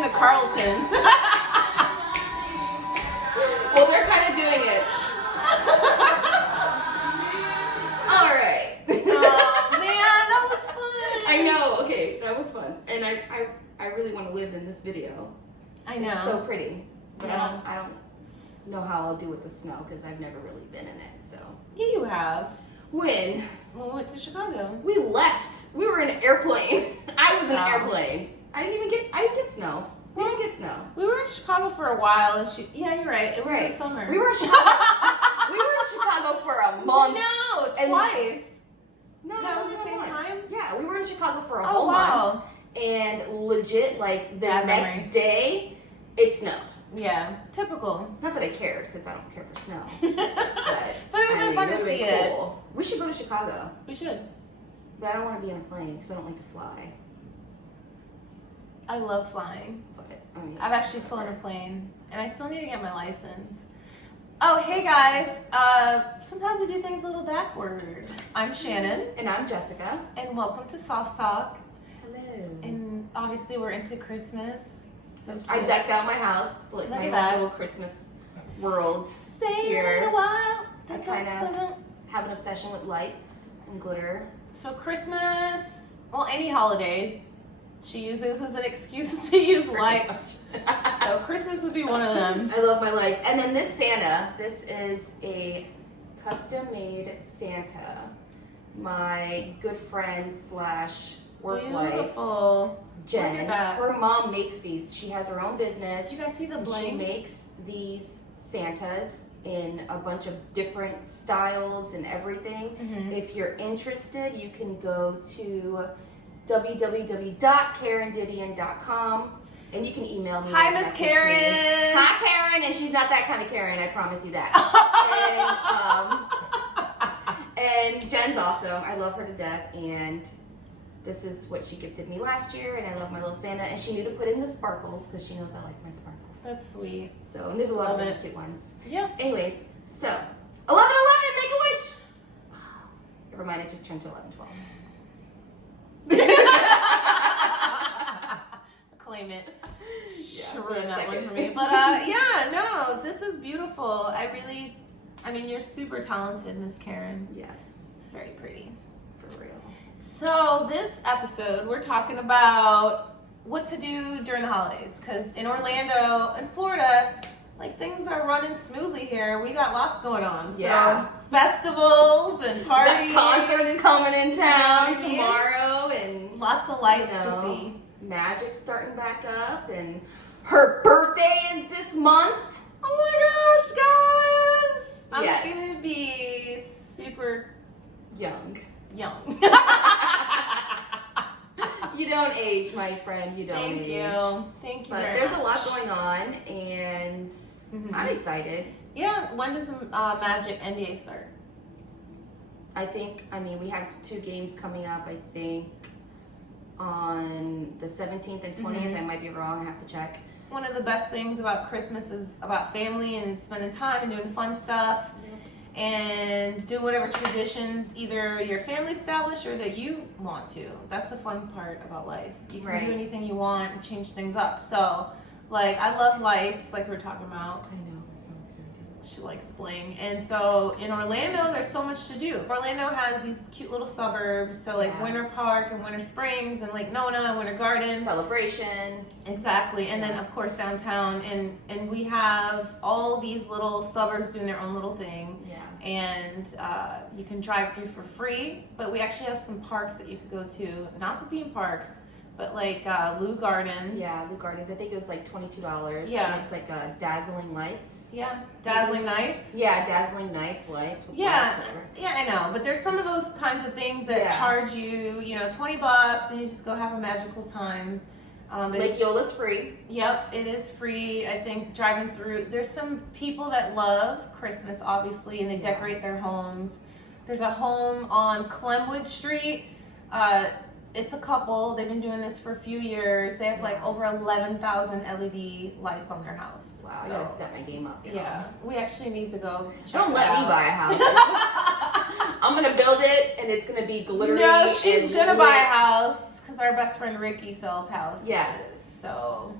in the Carlton. Well, they're kind of doing it. All right. Oh man, that was fun. I know. Okay, that was fun, and I really want to live in this video. I know. It's so pretty, but Yeah. I don't know how I'll do with the snow because I've never really been in it. So Yeah, you have. when We went to Chicago. we left, we were in an airplane. I was in an Oh. airplane. I didn't get snow. We didn't get snow. We were in Chicago for a while, and yeah, you're right. It was Right. the summer. We were in Chicago. We were in Chicago for a month. No, And- twice. No, That was only the same once. time? Yeah, we were in Chicago for a Oh whole month. wow. And legit, like the Bad next memory. day, it snowed. Yeah, typical. Not that I cared, because I don't care for snow. But But it would have been fun to would've see been it. cool. We should go to Chicago, We should. but I don't want to be in a plane because I don't like to fly. I love flying. But I mean, I've actually flown a plane, and I still need to get my license. Oh, hey guys. Sometimes we do things a little backward. I'm Shannon, And I'm Jessica. and welcome to SauceTLK. Hello. And obviously, we're into Christmas. So I cute. decked out my house, like Look my at that. little Christmas world Say here. it a while. I kinda- have an obsession with lights and glitter. So Christmas, well, any holiday, she uses as an excuse to use lights. So Christmas would be one of them. I love my lights. And then this Santa, this is a custom-made Santa. My good friend slash work wife, Beautiful. Jen. Look at that. Her mom makes these. She has her own business. Did you guys see the and she bling? makes these Santas in a bunch of different styles and everything. Mhm. If you're interested, you can go to www.karendidion.com and you can email me. Hi, and Miss message me. Karen. Hi, Karen, and she's not that kind of Karen. I promise you that. And Jen's awesome. I love her to death, and this is what she gifted me last year, and I love my little Santa, and she knew to put in the sparkles because she knows I like my sparkles. That's sweet. So, and there's a lot Love of really it. cute ones. Yeah. Anyways, so 11/11, make a wish. Never mind, it just turned to 11/12. Claim it. Yeah, Ruin that one second. for me. But yeah, no, this is beautiful. I mean, you're super talented, Miss Karen. Yes, It's very pretty. for real. So this episode, we're talking about what to do during the holidays. Because in Orlando and Florida, like things are running smoothly here. We got lots going on. So Yeah. festivals and We parties. got concerts coming in town Yeah. tomorrow, and Lots of lights you know, to see. Magic's starting back up, and her birthday is this month. Oh my gosh, guys! I'm Yes. gonna be super Young. young. You don't age, my friend. You don't Thank age. you. Thank you But very there's much. a lot going on, and Mhm. I'm excited. Yeah, when does the Magic NBA start? I mean, we have 2 games coming up, I think, on the 17th and 20th. Mhm. I might be wrong. I have to check. One of the best things about Christmas is about family and spending time and doing fun stuff and doing whatever traditions either your family established or that you want to. That's the fun part about life. You can Right. do anything you want and change things up. So, like, I love lights, like we were talking about. I know. I'm so excited. She likes bling. And so in Orlando, there's so much to do. Orlando has these cute little suburbs. So like Yeah. Winter Park and Winter Springs and Lake Nona and Winter Garden. Celebration. Exactly. And then Yeah. of course downtown. And we have all these little suburbs doing their own little thing. Yeah. And you can drive through for free. But we actually have some parks that you could go to. Not the theme parks, but like Lou Gardens. Yeah, Lou Gardens. I think it was like $22. Yeah. And it's like dazzling lights. Yeah. Dazzling Nights. Yeah, dazzling nights, lights. With Yeah. lights, whatever. Yeah, I know, but there's some of those kinds of things that Yeah. charge you, $20, and you just go have a magical time. But Lake Eola's free. yep, it is free. I think driving through, there's some people that love Christmas, obviously, and they decorate their homes. There's a home on Clemwood Street. It's a couple. They've been doing this for a few years. They have like over 11,000 LED lights on their house. Wow, I So, gotta step my game up. yeah, we actually need to go. check Don't it let me out. buy a house. I'm gonna build it, and it's gonna be glittery. No, she's and gonna buy a lit. house because our best friend Ricky sells houses. Yes. So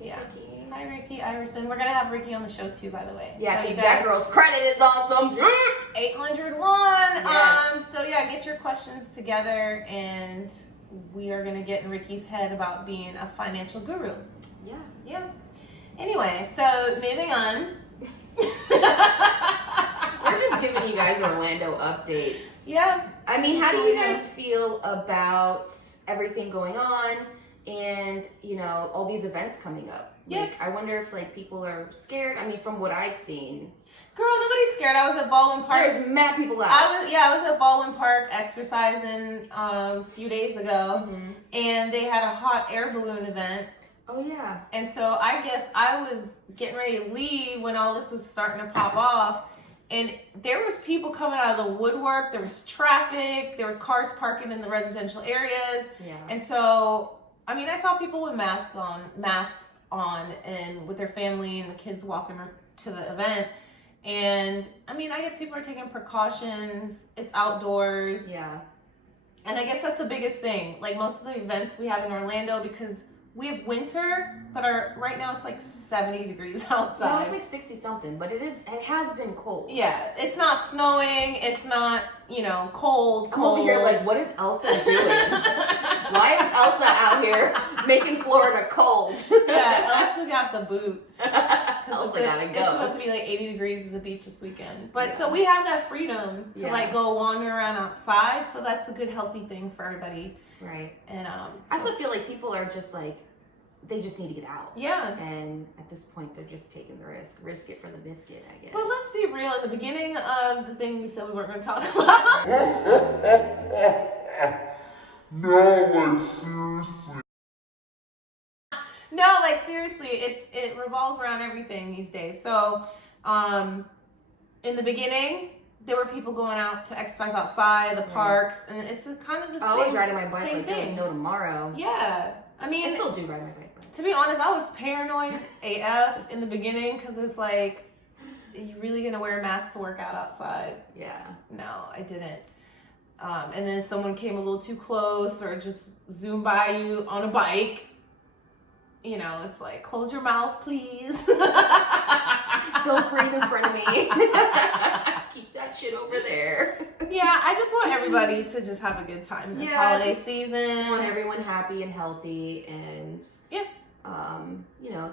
Hey, Ricky. Hi, Ricky Iverson. We're gonna have Ricky on the show too, by the way. Yeah, so because that girl's credit is awesome. 801. Yes. So yeah, get your questions together, and we are gonna get in Ricky's head about being a financial guru. Yeah. Yeah. Anyway, so moving on. We're just giving you guys Orlando updates. Yeah. I mean, how do you guys feel about everything going on and, you know, all these events coming up? Yeah. Like, I wonder if, like, people are scared. I mean, from what I've seen. Girl, nobody's scared. I was at Baldwin Park. There's mad people out. I was at Baldwin Park exercising a few days ago, and they had a hot air balloon event. Oh, yeah. And so I guess I was getting ready to leave when all this was starting to pop off. And there was people coming out of the woodwork. There was traffic. There were cars parking in the residential areas. Yeah. And so, I mean, I saw people with masks on and with their family and the kids walking to the event. And, I mean, I guess people are taking precautions. It's outdoors. Yeah. And I guess that's the biggest thing. Like, most of the events we have in Orlando, because we have winter, but right now it's like 70 degrees outside. No, it's like 60 something, but it has been cold. Yeah, it's not snowing, it's not, cold. I'm over here like, what is Elsa doing? Why is Elsa out here making Florida cold? Yeah, Elsa got the boot. Elsa gotta go. It's supposed to be like 80 degrees at the beach this weekend. But so we have that freedom to like go wander around outside, so that's a good healthy thing for everybody. Right. And I also feel like people are just like, they just need to get out. Yeah. And at this point, they're just taking the risk. Risk it for the biscuit, I guess. But let's be real. At the beginning of the thing we said we weren't going to talk about. No, like seriously. No, like seriously, it revolves around everything these days. So, in the beginning, there were people going out to exercise outside the parks, and it's kind of the same. I was riding my bike like thing. there was no tomorrow. Yeah, I mean, I still do ride my bike. But... To be honest, I was paranoid AF in the beginning because it's like, are you really gonna wear a mask to work out outside? Yeah. No, I didn't. And then someone came a little too close or just zoomed by you on a bike. It's like, close your mouth, please. Don't breathe in front of me. Keep that shit over there. Yeah, I just want everybody to just have a good time this holiday season. I want everyone happy and healthy and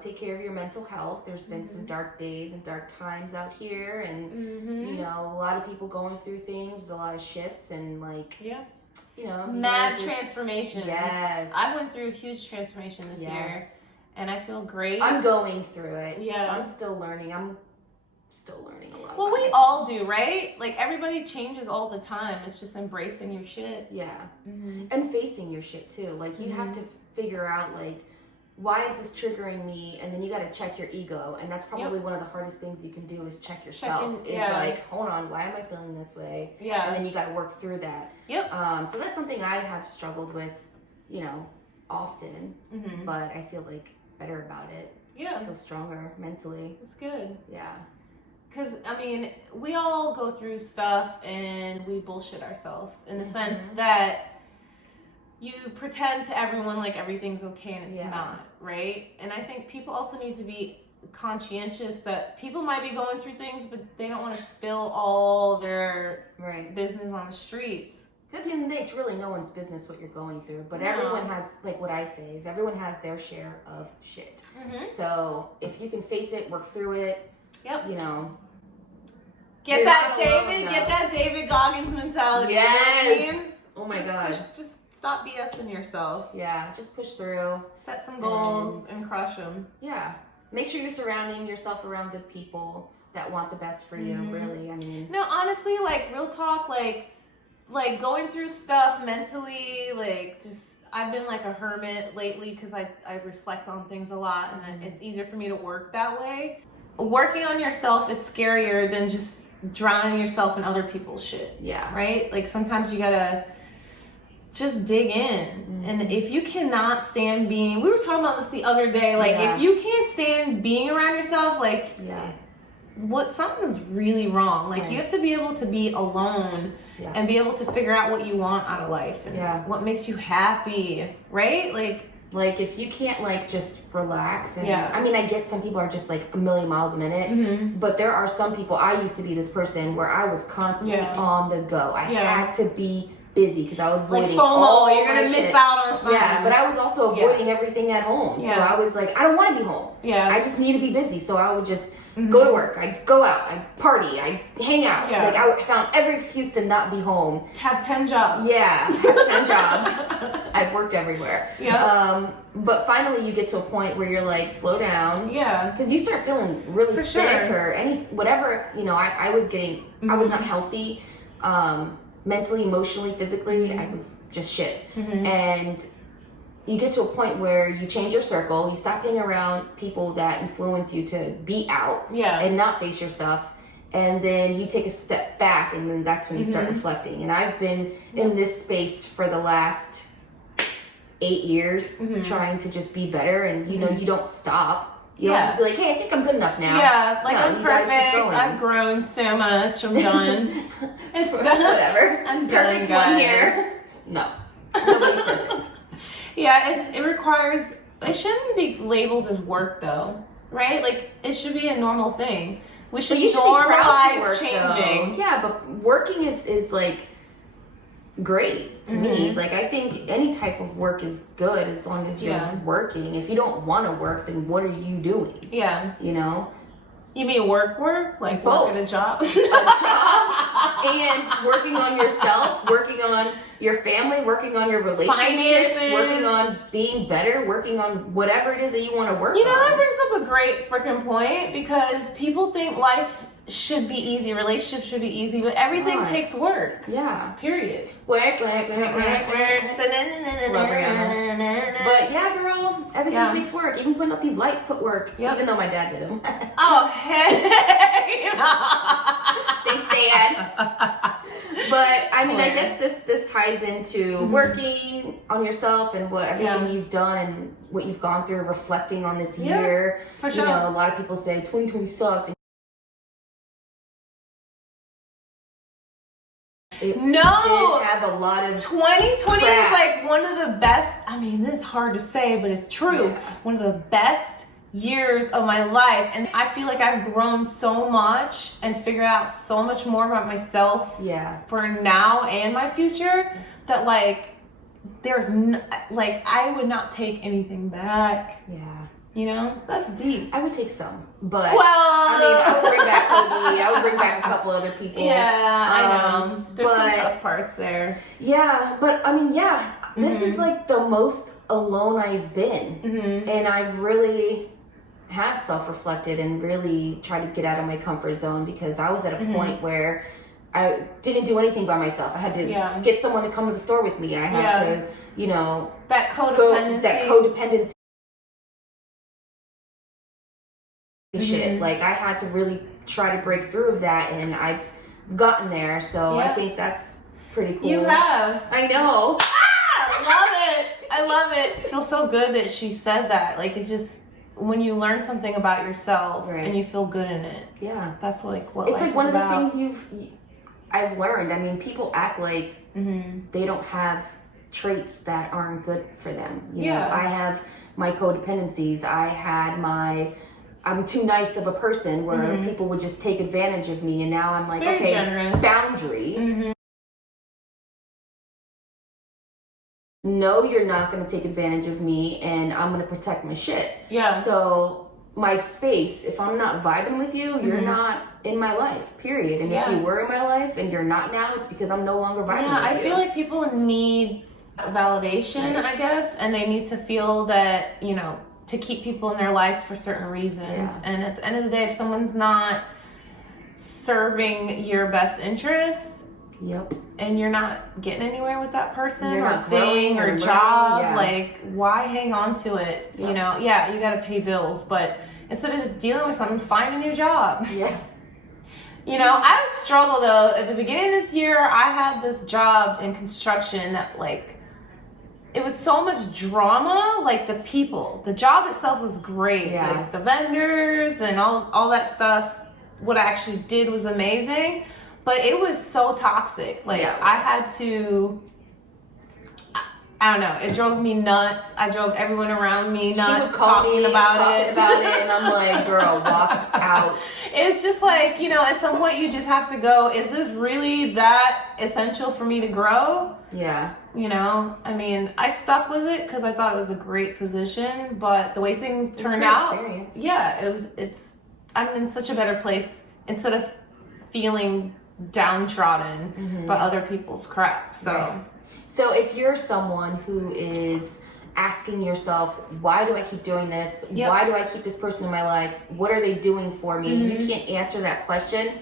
take care of your mental health. There's been some dark days and dark times out here, and a lot of people going through things. There's a lot of shifts and mad transformation. Yes, I went through a huge transformation this year, and I feel great. I'm going through it. Yeah, I'm still learning. I'm still learning a lot. Well, we all do, right? Like, everybody changes all the time. It's just embracing your shit. Yeah, and facing your shit too. Like, you have to figure out like, why is this triggering me? And then you got to check your ego, and that's probably one of the hardest things you can do is check yourself. Like, hold on, why am I feeling this way? Yeah, and then you got to work through that. Yep. So that's something I have struggled with, often. But I feel like better about it. Yeah, I feel stronger mentally. It's good. Yeah. Because, I mean, we all go through stuff and we bullshit ourselves in the sense that you pretend to everyone like everything's okay and it's not, right? And I think people also need to be conscientious that people might be going through things, but they don't want to spill all their business on the streets. At the end of the day, it's really no one's business what you're going through, but everyone has, like what I say is everyone has their share of shit. So if you can face it, work through it, get that David Goggins mentality. Yes. You know what I mean? Oh my God. Just stop BSing yourself. Yeah, just push through. Set some goals and crush them. Yeah. Make sure you're surrounding yourself around good people that want the best for you, really. I mean. No, honestly, like, real talk, like going through stuff mentally, like, just, I've been like a hermit lately because I reflect on things a lot, and it's easier for me to work that way. Working on yourself is scarier than just drowning yourself in other people's shit. Yeah. Right? Like, sometimes you gotta just dig in. And if you cannot stand being, we were talking about this the other day, like, if you can't stand being around yourself, like, something's really wrong. Like, you have to be able to be alone and be able to figure out what you want out of life and what makes you happy, right? Like, Like, if you can't, like, just relax. And Yeah. I mean, I get some people are just, like, a million miles a minute. But there are some people, I used to be this person where I was constantly on the go. I had to be busy because I was avoiding like FOMO, all you're going to miss shit. out on something. Yeah, but I was also avoiding everything at home. So I was like, I don't want to be home. Yeah. I just need to be busy. So I would just go to work. I'd go out. I'd party. I'd hang out. Yeah. Like, I found every excuse to not be home. Have 10 jobs. Yeah, 10 jobs. I've worked everywhere. Yeah. But finally you get to a point where you're like, slow down. Yeah. Because you start feeling really sick or whatever, you know, I was getting, I was not healthy, mentally, emotionally, physically, I was just shit. And you get to a point where you change your circle, you stop hanging around people that influence you to be out and not face your stuff. And then you take a step back, and then that's when you start reflecting. And I've been in this space for the last 8 years, trying to just be better. And you know, you don't stop. You don't just be like, hey, I think I'm good enough now. Yeah, like, no, I'm perfect. I've grown so much. I'm done. It's done. Whatever. I'm done, Perfect guys. one here. No, nobody's perfect. Yeah, it requires. It shouldn't be labeled as work, though, right? Like, it should be a normal thing. We should You should be proud to normalize work, changing. though. Yeah, but working is like great to me. Like, I think any type of work is good as long as you're working. If you don't want to work, then what are you doing? Yeah. You know? You mean work? Like Both. work at a job? A job and working on yourself, working on your family, working on your relationships, Finances. working on being better, working on whatever it is that you want to work on. You know, that brings up a great freaking point, because people think life should be easy, relationships should be easy, but everything takes work. Yeah. Period. Work. Love Rihanna. But yeah, girl, everything takes work. Even putting up these lights put work. Yep. Even though my dad did them. Oh, hey. Thanks, Dad. But I mean, I guess this ties into working on yourself and what everything you've done and what you've gone through, reflecting on this year. For sure. You know, a lot of people say 2020 sucked. It did have a lot of 2020 cracks. is like one of the best. I mean, this is hard to say, but it's true. Yeah. One of the best years of my life, and I feel like I've grown so much and figured out so much more about myself. Yeah. For now and my future, that like there's like I would not take anything back. Yeah. You know, that's deep. I would take some, but Well, I mean, I would bring back Kobe. I would bring back a couple other people. Yeah, I know. There's some but- tough parts there. Yeah, but I mean, yeah, this is like the most alone I've been, and I've really have self-reflected and really tried to get out of my comfort zone, because I was at a point where I didn't do anything by myself. I had to get someone to come to the store with me. I had to, you know, That codependency. codependency shit. Like, I had to really try to break through of that, and I've gotten there. So I think that's pretty cool. You have. I know. I love it. It feels so good that she said that. Like, it's just when you learn something about yourself and you feel good in it. Yeah. That's like what it's life like is one about. of the things I've learned. I mean, people act like they don't have traits that aren't good for them. You know, I have my codependencies. I'm too nice of a person where people would just take advantage of me, and now I'm like, Very generous. Boundary. No, you're not going to take advantage of me, and I'm going to protect my shit. Yeah. So my space, if I'm not vibing with you, you're not in my life, period. And if you were in my life and you're not now, it's because I'm no longer vibing with you. I feel like people need validation, I guess, and they need to feel that, you know, to keep people in their lives for certain reasons. Yeah. And at the end of the day, if someone's not serving your best interests, and you're not getting anywhere with that person You're or not thing growing or or job, learning, like, why hang on to it? You know, you gotta pay bills, but instead of just dealing with something, find a new job. Yeah. You know, I struggle though. At the beginning of this year, I had this job in construction that, like, it was so much drama. Like, the job itself was great. Yeah. Like, the vendors and all that stuff, what I actually did was amazing. But it was so toxic. Like, I had to, I don't know. It drove me nuts. I drove everyone around me nuts. She would call me talking about it, and I'm like, girl, walk out. It's just like, you know, at some point you just have to go, is this really that essential for me to grow? Yeah. You know, I mean, I stuck with it because I thought it was a great position, but the way things turned out, yeah, I'm in such a better place instead of feeling downtrodden by other people's crap. So. Right. So if you're someone who is asking yourself, why do I keep doing this? Yep. Why do I keep this person in my life? What are they doing for me? You can't answer that question.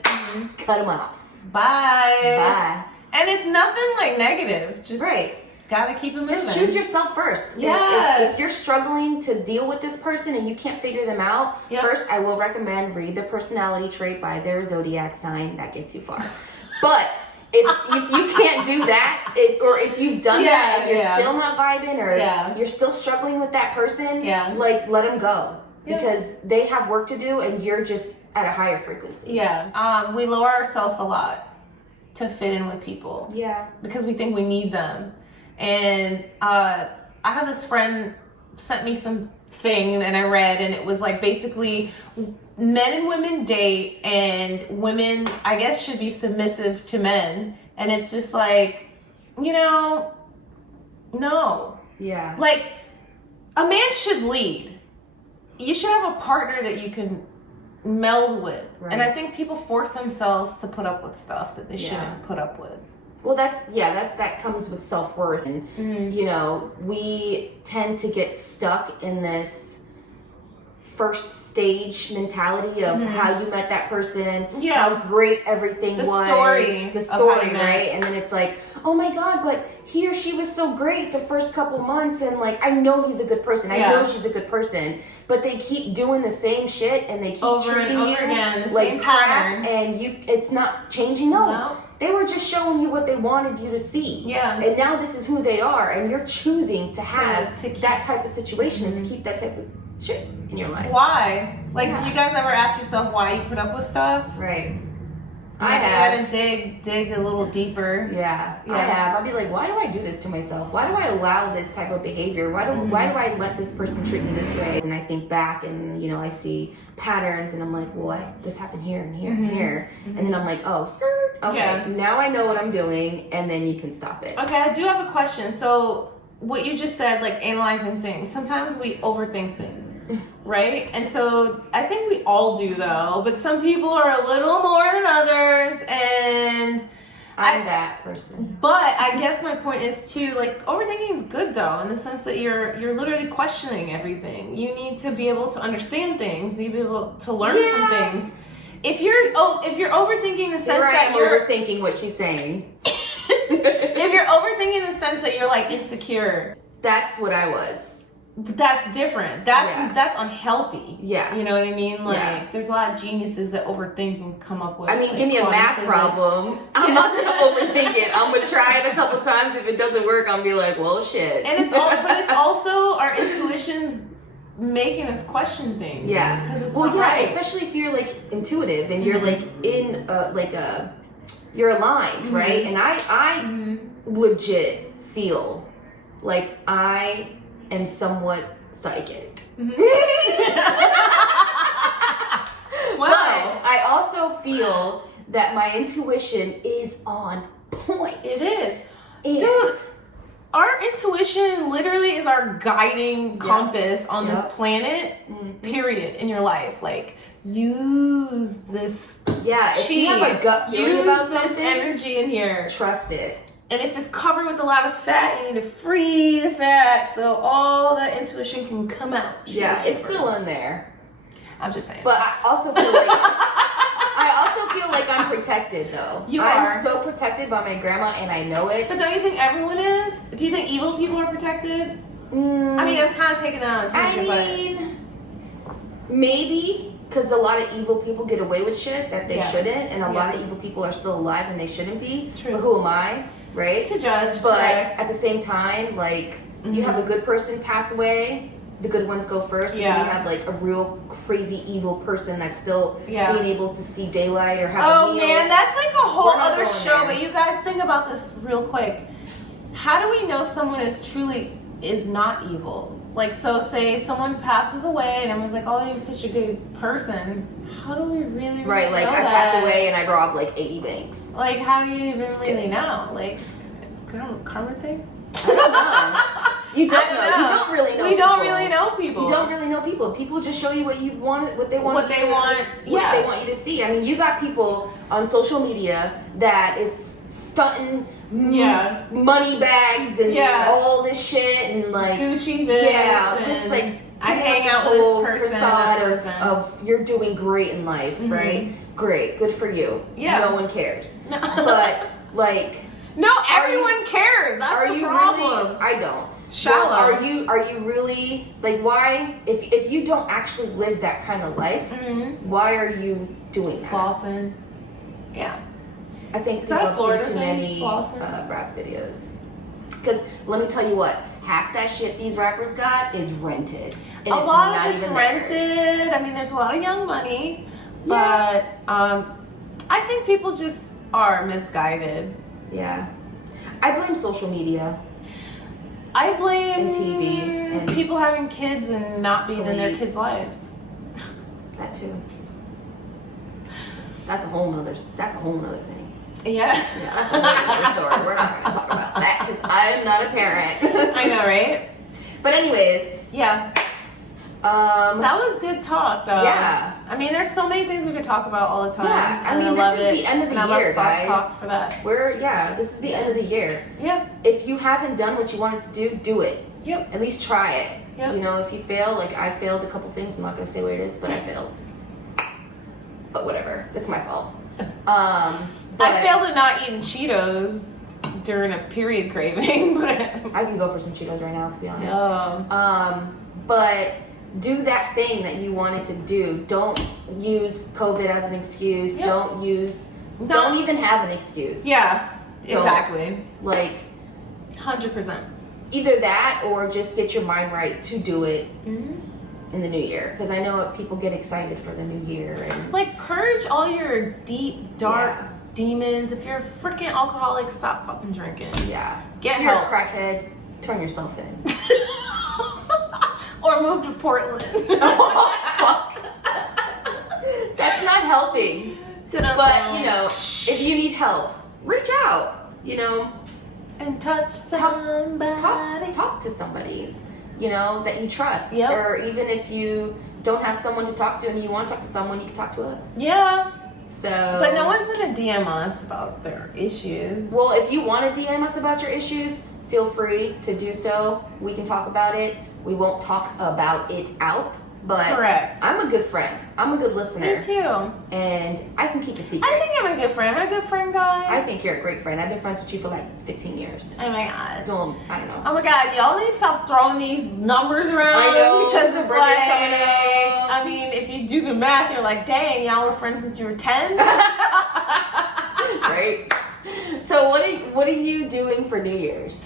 Cut them off. Bye. Bye. And it's nothing like negative. Just gotta keep them moving. Just choose yourself first. Yes. If you're struggling to deal with this person and you can't figure them out, first I will recommend read their personality trait by their zodiac sign. That gets you far. But if you can't do that, if you've done that and you're still not vibing or you're still struggling with that person, like let them go because they have work to do and you're just at a higher frequency. Yeah. We lower ourselves a lot to fit in with people. Yeah. Because we think we need them. And I have this friend sent me some thing and I read, and it was like basically men and women date and women, I guess, should be submissive to men. And it's just like, you know, no. Yeah. Like, a man should lead. You should have a partner that you can meld with. Right. And I think people force themselves to put up with stuff that they shouldn't put up with. Well, that comes with self-worth. And, you know, we tend to get stuck in this first stage mentality of how you met that person, how great everything was. The story, right? And then it's like, oh my God, but he or she was so great the first couple months, and like, I know he's a good person. I know she's a good person. But they keep doing the same shit and they keep treating you again, like crap, and it's not changing. No. They were just showing you what they wanted you to see. Yeah. And now this is who they are, and you're choosing to have that type of situation and to keep that type of shit in your life. Why? Like, did you guys ever ask yourself why you put up with stuff? Right. I have to dig a little deeper. Yeah, I have. I'll be like, why do I do this to myself? Why do I allow this type of behavior? Why do I let this person treat me this way? And I think back, and you know, I see patterns, and I'm like, well, this happened here and here and here, and then I'm like, oh, skirt. Okay, now I know what I'm doing, and then you can stop it. Okay, I do have a question. So what you just said, like analyzing things. Sometimes we overthink things. Right? And so I think we all do though, but some people are a little more than others, and I'm that person. But I guess my point is too, like, overthinking is good though, in the sense that you're literally questioning everything. You need to be able to understand things, you need to be able to learn from things. If you're overthinking in the sense that you're overthinking what she's saying. If you're overthinking in the sense that you're like insecure. That's what I was. That's different. That's unhealthy. Yeah. You know what I mean? Like, there's a lot of geniuses that overthink and come up with. I mean, like, give me a math problem. I'm not going to overthink it. I'm going to try it a couple times. If it doesn't work, I'll be like, well, shit. And it's also our intuitions making us question things. Yeah. Especially if you're like intuitive and you're like in you're aligned, right? And I legit feel like I am somewhat psychic. Well, I also feel that my intuition is on point. It is. Dude, our intuition literally is our guiding compass on this planet, period, in your life. Like, use this if you have a gut feeling about something, this energy in here. Trust it. And if it's covered with a lot of fat, you need to free the fat so all that intuition can come out. Yeah, it's still in there. I'm just saying. But I also feel like I'm protected though. I'm so protected by my grandma, and I know it. But don't you think everyone is? Do you think evil people are protected? I mean, I'm kind of taking it out on tangent, maybe. Because a lot of evil people get away with shit that they shouldn't, and a lot of evil people are still alive and they shouldn't be. True. But who am I, right? To judge. But at the same time, like, you have a good person pass away, the good ones go first. But then you have like a real crazy evil person that's still being able to see daylight or have a meal. Oh man, that's like a whole other show. But you guys think about this real quick. how do we know someone is not evil? Like, so say someone passes away and everyone's like, oh, you're such a good person. How do we really Right, like know I that? pass away and I robbed like 80 banks. Like, how do you even Just really kidding. know? Like, it's kind of a karma thing. I don't know. You don't know. You don't really know. We people. don't really know people. You don't really know people. People just show you what you want, what they want, What they want. what they want you to see. I mean, you got people on social media that is stunting money bags and all this shit and like Gucci this. this like I hang out with this person. Facade of you're doing great in life, right? Great, good for you. Yeah. No one cares. No. But like. No, everyone cares. That's the problem. Really, I don't. Shallow. Well, are you really like why if you don't actually live that kind of life, why are you doing that? Flossing. Yeah. I think Is people that a have Florida seen too thing? many Flossing? rap videos. Because let me tell you what, half that shit these rappers got is rented. And A it's lot not of it's even rented. theirs. I mean, there's a lot of young money, but I think people just are misguided. Yeah. I blame social media. I blame And TV and people having kids and not being in their beliefs. kids' lives. That too. That's a whole nother thing. Yeah. Yeah, that's a whole other story. We're not going to talk about that because I'm not a parent. I know, right? But anyways, Yeah. That was good talk, though. Yeah. I mean, there's so many things we could talk about all the time. Yeah, I and mean, love this is it. the end of the And I year, love Sauce guys. Talk for that. this is the end of the year. Yeah. If you haven't done what you wanted to do, do it. Yep. At least try it. Yep. You know, if you fail, like I failed a couple things. I'm not going to say what it is, but I failed. But whatever. That's my fault. But I failed at not eating Cheetos during a period craving, but I can go for some Cheetos right now, to be honest. no. But do that thing that you wanted to do. Don't use COVID as an excuse. Yep. Don't even have an excuse. Yeah. Don't. Exactly. Like 100%. either that or just get your mind right to do it Mm-hmm. in the new year. Because I know people get excited for the new year and Like, purge all your deep, dark Yeah. demons. If you're a freaking alcoholic, stop fucking drinking. yeah. Get if you're help. a crackhead, turn yourself in. Or move to Portland. Oh, fuck. That's not helping. But, you know, if you need help, reach out. You know, and touch somebody. talk to somebody, you know, that you trust. Yep. Or even if you don't have someone to talk to and you want to talk to someone, you can talk to us. Yeah. So, But no one's gonna DM us about their issues. well, if you want to DM us about your issues, feel free to do so. We can talk about it. We won't talk about it out, but Correct. I'm a good friend. I'm a good listener. Me too. And I can keep a secret. I think I'm a good friend. I'm a good friend, guys. I think you're a great friend. I've been friends with you for like 15 years. Oh my god. Well, I don't know. Oh my god, y'all need to stop throwing these numbers around I know, because it's birthday's like, coming up. I mean, if you do the math, you're like, dang, y'all were friends since you were 10. Right? So what are you doing for New Year's?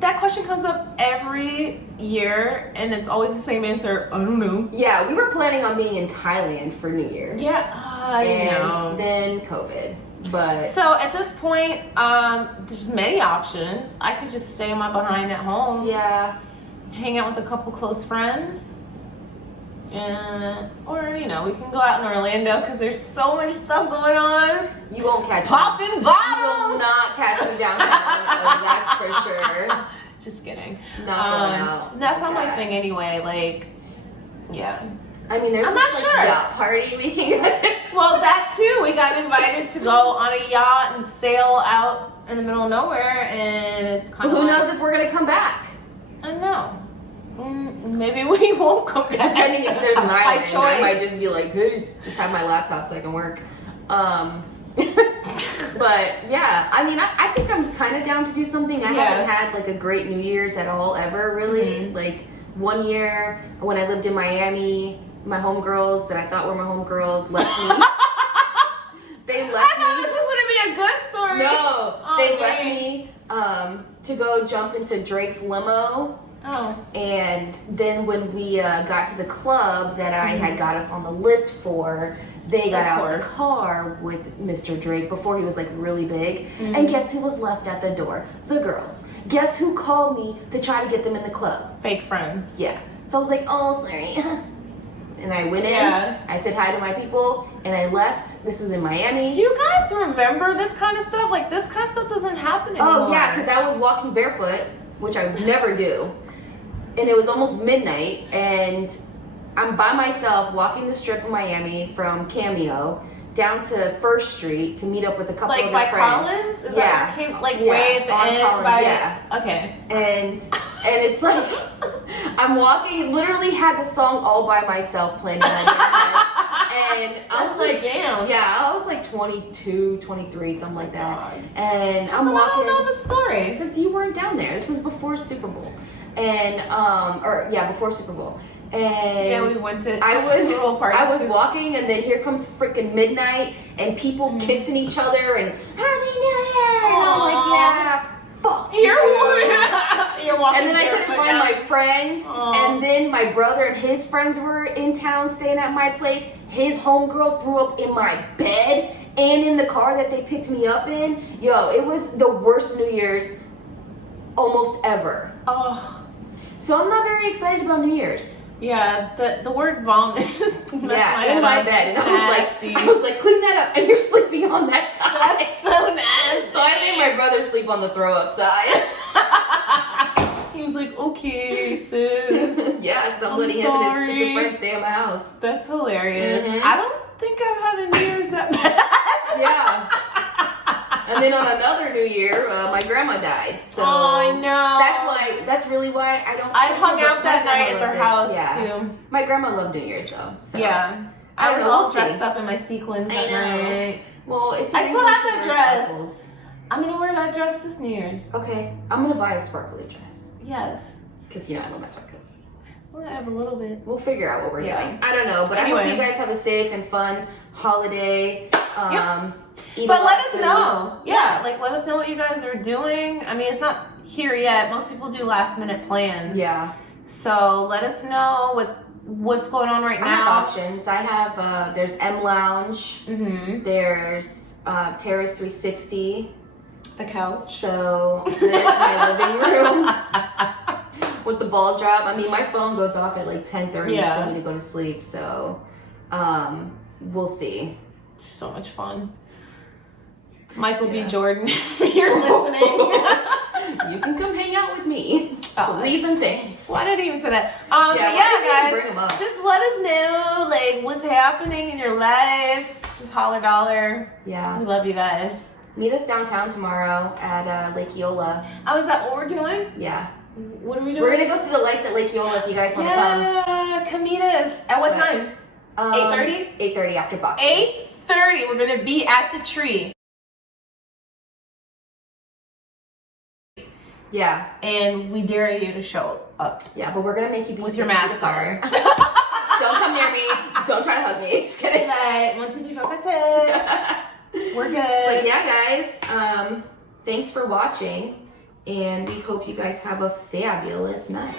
That question comes up every year, and it's always the same answer. I don't know. Yeah, we were planning on being in Thailand for New Year's. Yeah, And then COVID. But So at this point, there's many options. I could just stay my behind at home, yeah, hang out with a couple close friends, or we can go out in Orlando because there's so much stuff going on. you won't catch me. Popping You will bottles. not catch me downtown. That's for sure. Just kidding. Not going out. That's not like my that. thing anyway. Like, yeah. I mean, there's I'm this not like sure. yacht party we can go to. Well, that too. We got invited to go on a yacht and sail out in the middle of nowhere, and it's kind of. Who knows if we're gonna come back? I don't know. Maybe we won't come back. Depending if there's an By island, I choice. might just be like, peace. Just have my laptop so I can work. But yeah, I mean, I think I'm kind of down to do something. I haven't had like a great New Year's at all ever, really. Mm-hmm. Like one year when I lived in Miami, my homegirls that I thought were my homegirls left me. They left I thought me. this was gonna be a good story. No, Oh, they dang. left me to go jump into Drake's limo Oh. And then when we got to the club that I had got us on the list for, they got out of the car with Mr. Drake before he was like really big. And guess who was left at the door? The girls. Guess who called me to try to get them in the club? Fake friends. Yeah. So I was like, oh, sorry. And I went in, I said hi to my people, and I left. This was in Miami. Do you guys remember this kind of stuff? Like, this kind of stuff doesn't happen anymore. Oh, yeah, because I was walking barefoot, which I never do. And it was almost midnight, and I'm by myself walking the strip of Miami from Cameo down to First Street to meet up with a couple of my friends. Like by Collins? Is that where it came, like way at the end? Collins, by, okay. And it's like, I'm walking, literally had the song All By Myself playing in my head. And I was like, jam. Yeah, I was like 22, 23, something like that. And I'm walking. I don't know the story. Because you weren't down there. This was before Super Bowl. And, before Super Bowl. And yeah, we went to Super Bowl party. I was walking, and then here comes freaking midnight, and people kissing each other, and Happy New Year! And I'm like, yeah, fuck You're walking. And then I couldn't find my friend, and then my brother and his friends were in town staying at my place. His homegirl threw up in my bed and in the car that they picked me up in. Yo, it was the worst New Year's almost ever. Oh. So I'm not very excited about New Year's. Yeah, the word vomit just in my bed, and I was like, clean that up, and you're sleeping on that side. That's so nasty. So I made my brother sleep on the throw up side. He was like, okay, sis. Yeah, because I'm letting him and his stupid friends stay at my house. That's hilarious. I don't think I've had a New Year's that bad. Yeah. And then on another New Year, my grandma died. So I know. That's really why I don't. I hung out that night at their house too. My grandma loved New Year's though. So yeah. I was all dressed up in my sequins that night. Well, I still have that dress. Sparkles. I'm gonna wear that dress this New Year's. Okay, I'm gonna buy a sparkly dress. Yes. Because I love my sparkles. Well, I have a little bit. We'll figure out what we're doing. I don't know, but anyway. I hope you guys have a safe and fun holiday. But let us know. Yeah, like let us know what you guys are doing. I mean, it's not here yet. Most people do last minute plans. Yeah. So let us know what's going on right now. I have options. I have there's M Lounge. There's Terrace 360. A couch. So there's my living room with the ball drop. I mean, my phone goes off at like 10:30 for me to go to sleep. So we'll see. So much fun. Michael B. Jordan, if you're listening. You can come hang out with me. Please and thanks. Why did I even say that? Guys, bring 'em up? Just let us know like what's happening in your lives. Just holler dollar. Yeah. We love you guys. Meet us downtown tomorrow at Lake Eola. Oh, is that what we're doing? Yeah. What are we doing? We're gonna go see the lights at Lake Eola if you guys want to come. Yeah, come meet us. At what time? 8:30? 8:30 after boxing. 8:30. We're gonna be at the tree. Yeah. And we dare you to show up. Yeah, but we're gonna make you be with your mask on. Don't come near me. Don't try to hug me. Just kidding. Like 1, 2, 3, 4, 5, 6. We're good. But yeah, guys. Thanks for watching, and we hope you guys have a fabulous night.